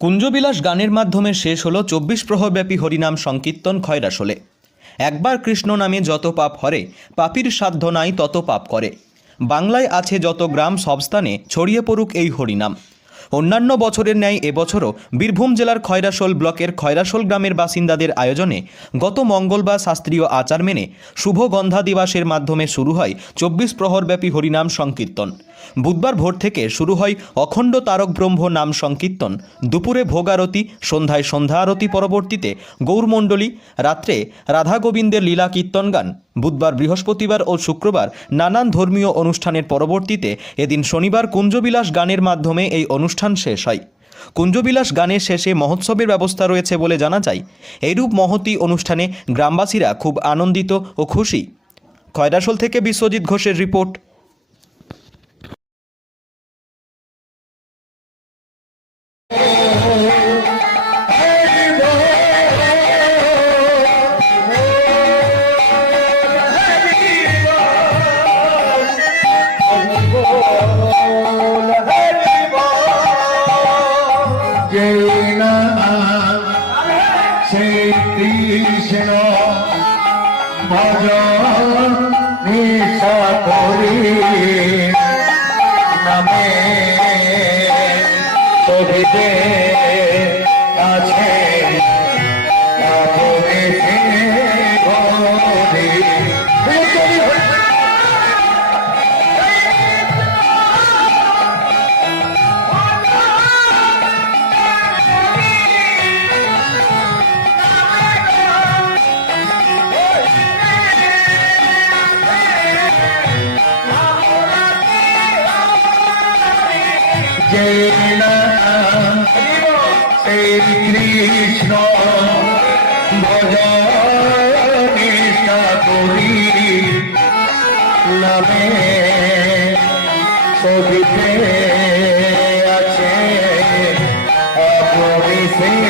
কুঞ্জবিলাস গানের মাধ্যমে শেষ হলো চব্বিশ প্রহব্যাপী হরিনাম সংকীর্তন খয়রাসলে। একবার কৃষ্ণ নামে যত পাপ হরে, পাপির সাধ্য নাই তত পাপ করে। বাংলায় আছে যত গ্রাম সব ছড়িয়ে পড়ুক এই হরিনাম। অন্যান্য বছরের ন্যায় এবছরও বীরভূম জেলার খয়রাসোল ব্লকের খয়রাসোল গ্রামের বাসিন্দাদের আয়োজনে গত মঙ্গলবার শাস্ত্রীয় আচার মেনে শুভ গন্ধা দিবসের মাধ্যমে শুরু হয় চব্বিশ প্রহরব্যাপী হরিনাম সংকীর্তন। বুধবার ভোর থেকে শুরু হয় অখণ্ড তারক ব্রহ্ম নাম সংকীর্তন। দুপুরে ভোগারতি সন্ধ্যায় সন্ধ্যা আরতি পরবর্তীতে গৌরমণ্ডলী, রাত্রে রাধা গোবিন্দের লীলা কীর্তন গান বুধবার, বৃহস্পতিবার ও শুক্রবার নানান ধর্মীয় অনুষ্ঠানের পরবর্তীতে এদিন শনিবার কুঞ্জবিলাস গানের মাধ্যমে এই অনুষ্ঠান শেষ হয়। কুঞ্জবিলাস গানের শেষে মহোৎসবের ব্যবস্থা রয়েছে বলে জানা যায়। এইরূপ মহতি অনুষ্ঠানে গ্রামবাসীরা খুব আনন্দিত ও খুশি। খয়রাসোল থেকে বিশ্বজিৎ ঘোষের রিপোর্ট। কৃষ্ণ ভজ নিশা করি নামে সবিতে আছে আপনি সে জয় কৃষ্ণ ভজ নিষ্ঠা করি নামে সবিতে আছে আপনি সে গতি